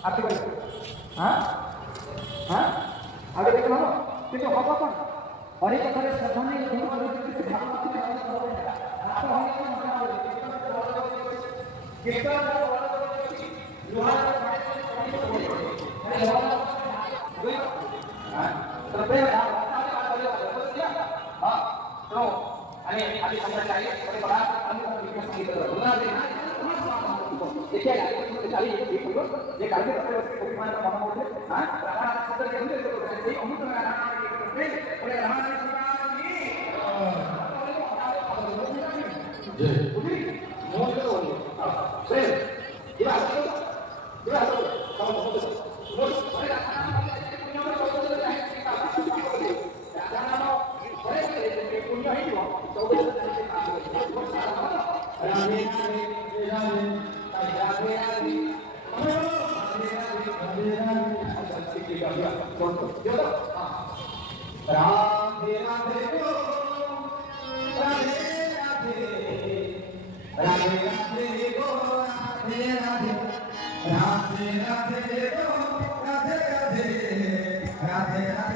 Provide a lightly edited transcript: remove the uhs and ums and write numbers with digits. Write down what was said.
आरती करें हाँ हाँ आगे देखो ना किंतु हवा कौन और एक तरह श्रद्धा नहीं गुरु और किसी भागवत के बारे में बोलते हैं आप तो हमें क्या मजा आएगा किसका लोहा हाँ तो फिर हाँ तो अरे अभी समझ चाहिए बड़े बड़ा देखिए चाली ये कार्य करते वक्त कोई मान का मानो होते हां राणा शब्द के अंदर तो ये अमृत में राणा के करते बड़े राणा जी बुझी मोह के होने से ये बात हम होते मोह बड़े राणा पुण्य में चौदह जाए राणा बड़े पुण्य ही हो चौदह राणे राणे राधे राधे राधे राधे